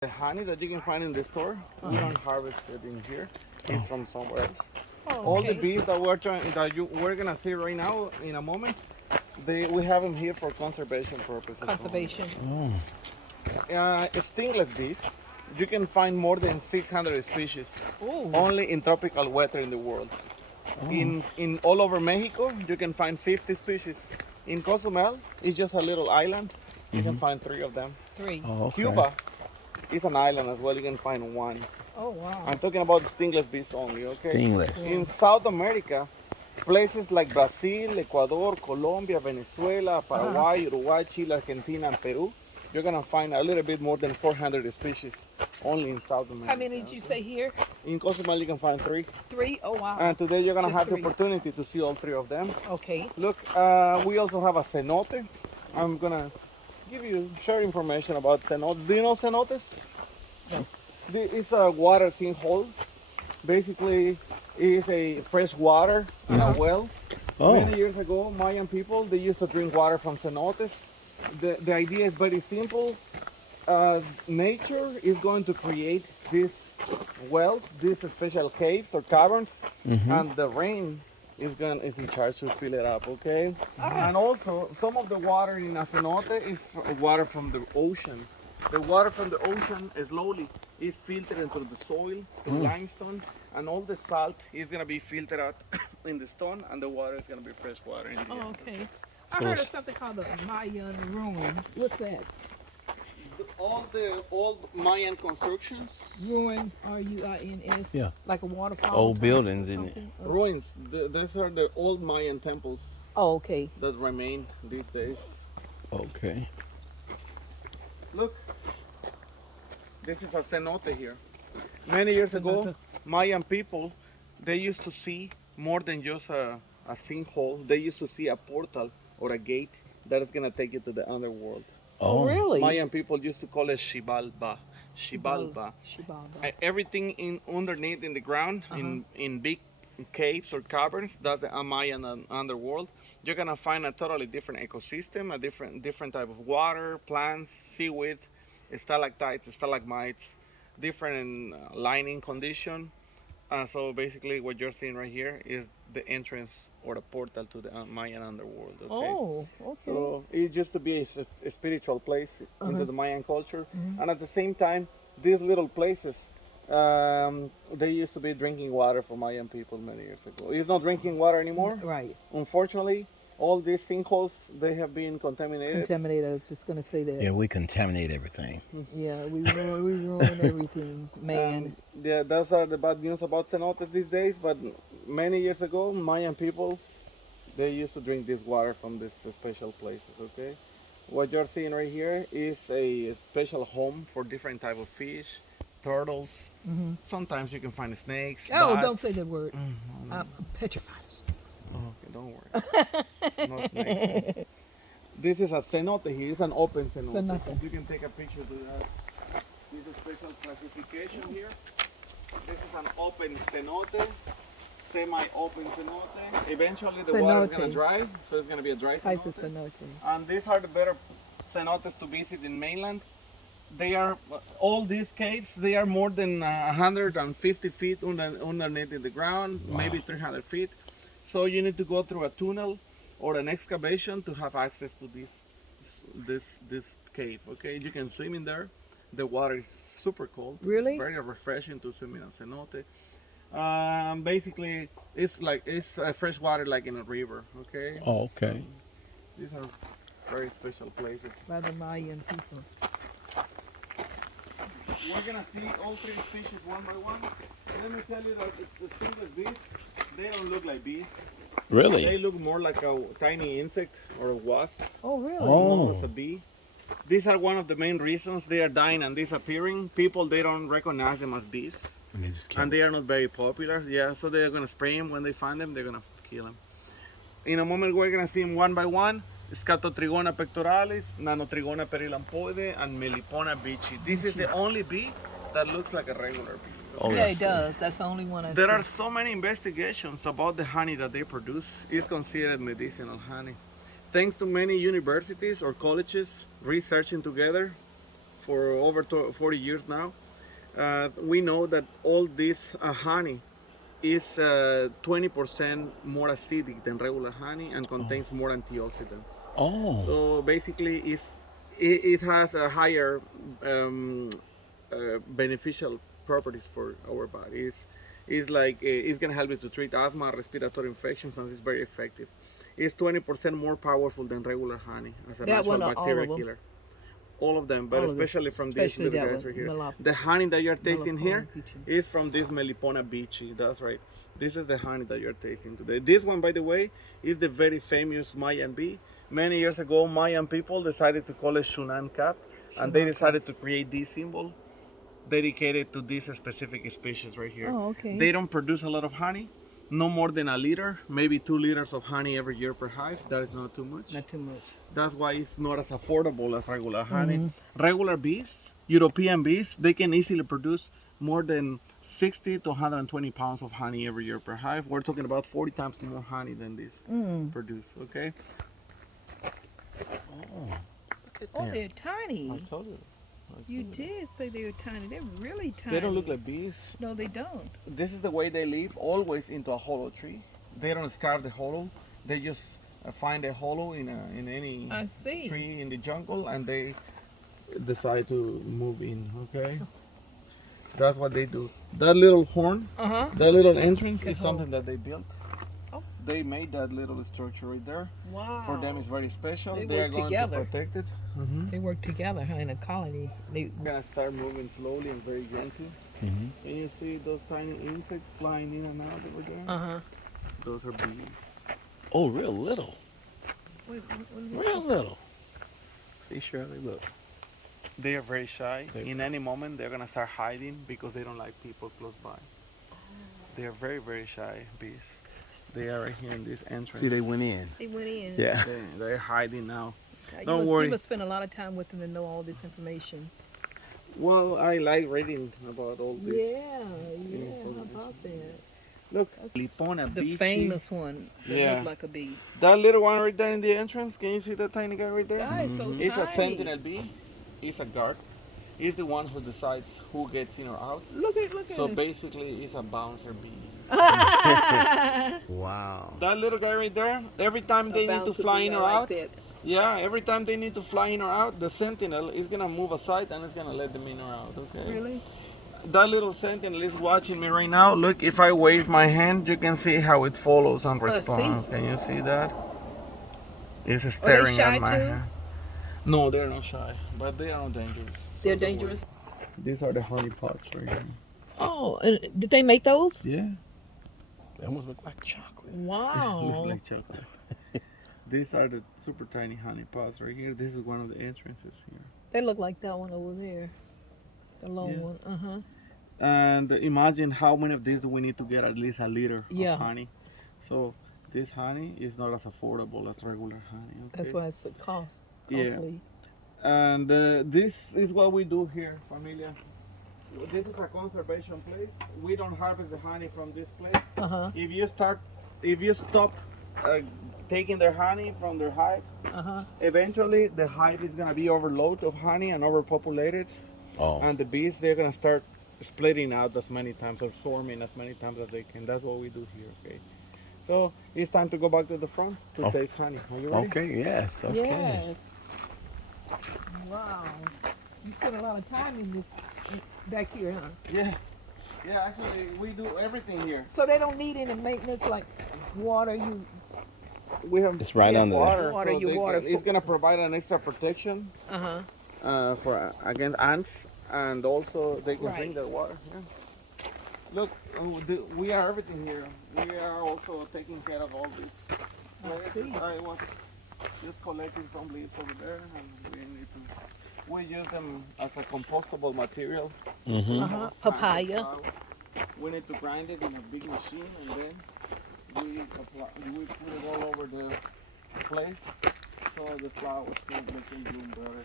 The honey that you can find in the store, we don't harvest it in here. It's from somewhere else. Oh, All the okay. bees that we're gonna see right now in a moment, we have them here for conservation purposes. Conservation. Stingless bees, you can find more than 600 species Ooh. only in tropical weather in the world. In all over Mexico, you can find 50 species. In Cozumel, it's just a little island. You can find 3 of them. 3. Oh, okay. Cuba is an island as well. You can find 1. Oh, wow. I'm talking about stingless bees only, okay? Stingless. In South America, places like Brazil, Ecuador, Colombia, Venezuela, Paraguay, Uruguay, Chile, Argentina, and Peru, you're gonna find a little bit more than 400 species only in South America. How many did you say here? In Cozumel, you can find 3. 3? Oh, wow. And today you're gonna Just have 3. the opportunity to see all 3 of them. Okay. Look, we also have a cenote. I'm gonna share information about cenotes. Do you know cenotes? No. It's a water sinkhole. Basically, it's a fresh water well. Oh. Many years ago, Mayan people, they used to drink water from cenotes. The idea is very simple. Nature is going to create these wells, these special caves or caverns, and the rain is in charge to fill it up, okay? And also, some of the water in a cenote is water from the ocean. The water from the ocean slowly is filtered into the soil, the limestone, and all the salt is gonna be filtered out in the stone, and the water is gonna be fresh water in the Oh, end. okay. I heard of something called the Mayan ruins. What's that? All the old Mayan constructions, Ruins, R-U-I-N-S? Yeah. Like a waterfall? Old type buildings in it. something? Or- ruins, these are the old Mayan temples Oh, okay. that remain these days. Okay. Look, this is a cenote here. Many years ago, Cenote. Mayan people, they used to see more than just a sinkhole. They used to see a portal or a gate that is gonna take you to the underworld. Oh, really? Mayan people used to call it Xibalba. Xibalba. Xibalba. Everything underneath in the ground, in big caves or caverns, that's the Mayan underworld. You're gonna find a totally different ecosystem, a different type of water, plants, seaweed, stalactites, stalagmites, different lining condition. So basically, what you're seeing right here is the entrance or the portal to the Mayan underworld. Okay? Oh, okay. So it used to be a spiritual place into the Mayan culture, and at the same time, these little places, they used to be drinking water for Mayan people many years ago. It's not drinking water anymore. Right. Unfortunately, all these sinkholes they have been contaminated. Contaminated. I was just going to say that. Yeah, we contaminate everything. Yeah, we ruin everything, man. Yeah, those are the bad news about cenotes these days. But many years ago, Mayan people they used to drink this water from these special places. Okay, what you're seeing right here is a special home for different type of fish, turtles. Sometimes you can find snakes. Oh, bats. don't say that word. I'm petrified of snakes. Okay, don't worry. No snakes. This is a cenote here. It's an open cenote. Cenote. You can take a picture to that. This is a special classification here. This is an open cenote, semi-open cenote. Eventually the water is going to Cenote. dry, so it's going to be a dry Types of cenote. cenote. And these are the better cenotes to visit in mainland. They are, all these caves, they are more than 150 feet underneath in the ground, maybe 300 feet. So you need to go through a tunnel or an excavation to have access to this cave. Okay, you can swim in there. The water is super cold. Really? It's very refreshing to swim in a cenote. Basically, it's fresh water like in a river. Okay. Oh, okay. These are very special places. By the Mayan people. We're gonna see all 3 species one by one. Let me tell you that the stingless bees, they don't look like bees. They Really? look more like a tiny insect or a wasp, Oh, really? Oh. not as a bee. These are one of the main reasons they are dying and disappearing. People, they don't recognize them as bees. And they just And they are not very popular. Yeah, so they're gonna spray them when they find them. They're gonna kill them. In a moment, we're gonna see them one by one. Scatotrigona pectoralis, Nanotrigona perilampoide, and Melipona beachy. This is the only bee that looks like a regular bee. Oh, Yeah, I it see. does. That's the only one I There see. are so many investigations about the honey that they produce. It's considered medicinal honey. Thanks to many universities or colleges researching together for over 40 years now. We know that all this honey is 20% more acidic than regular honey and contains more antioxidants. Oh. So basically, it has a higher beneficial properties for our body. It's like it's gonna help you to treat asthma, respiratory infections, and it's very effective. It's 20% more powerful than regular honey as a That natural one or all bacteria of them? killer. All of them, but All of them. especially from Especially these little that guys one, right here. Melop- The honey that you're tasting here Melipona beachy. is from this Melipona beachy. That's right. This is the honey that you're tasting today. This one, by the way, is the very famous Mayan bee. Many years ago, Mayan people decided to call it Shunan cap, and they decided to create this symbol dedicated to this specific species right here. Oh, okay. They don't produce a lot of honey, no more than a liter, maybe 2 liters of honey every year per hive. That is not too much. Not too much. That's why it's not as affordable as regular honey. Regular bees, European bees, they can easily produce more than 60 to 120 pounds of honey every year per hive. We're talking about 40 times more honey than this produce, okay? Oh, they're tiny. told you. You did say they were tiny. They're really tiny. They don't look like bees. No, they don't. This is the way they live, always into a hollow tree. They don't scarf the hollow. They just find a hollow in any I see. tree in the jungle, and they decide to move in, okay? That's what they do. That little horn, that little entrance is something that they built. Oh. They made that little structure right there. Wow. For them, it's very special. They They are work going together. to protect it. They work together, huh, in a colony. They, We're gonna start moving slowly and very gently. Can you see those tiny insects flying in and out over there? Those are bees. Oh, real little. what is Real little. See, Shirley, look. They are very shy. In any moment, they're gonna start hiding because they don't like people close by. They are very, very shy bees. They are right here in this entrance. See, they went in. They went in. Yeah. They're hiding now. You Don't must, worry. You must spend a lot of time with them to know all this information. Well, I like reading about all this. Yeah. How about that? Look, Lipona The beachy. famous one that Yeah. looked like a bee. That little one right there in the entrance. Can you see that tiny guy right there? Guy is so It's tiny. a sentinel bee. He's a guard. He's the one who decides who gets in or out. Look at So him. basically, he's a bouncer bee. Wow. That little guy right there, every time they need to fly in or out, yeah, every time they need to fly in or out, the sentinel is gonna move aside and it's gonna let them in or out, okay? Really? That little sentinel is watching me right now. Look, if I wave my hand, you can see how it follows and responds. Can you see that? It's staring shy at my too? hand. No, they're not shy, but they are not dangerous. They're So don't dangerous? worry. These are the honey pots right here. Oh, did they make those? Yeah. They almost look like chocolate. Wow. Looks like chocolate. These are the super tiny honey pots right here. This is one of the entrances here. They look like that one over there. The long Yeah. one. And imagine how many of these do we need to get at least a liter Yeah. of honey. So this honey is not as affordable as regular honey. Okay? That's why it's Yeah. costly. And this is what we do here, familia. This is a conservation place. We don't harvest the honey from this place. If you stop taking their honey from their hives, eventually the hive is gonna be overloaded of honey and overpopulated. Oh. And the bees, they're gonna start splitting out as many times or swarming as many times as they can. That's what we do here, okay? So it's time to go back to the front to taste honey. Are you ready? Okay, yes. Okay. Yes. Wow. You spend a lot of time in this back here, huh? Yeah. Yeah, actually we do everything here. So they don't need any maintenance like water. We have It's right under there. water. Water, so you they water it's gonna provide an extra protection for against ants, and also they can Right. drink their water. Yeah. Look, we are everything here. We are also taking care of all this. see. I was just collecting some leaves over there, and we use them as a compostable material. Papaya. We need to grind it in a big machine, and then we put it all over the place so the flowers can bloom better.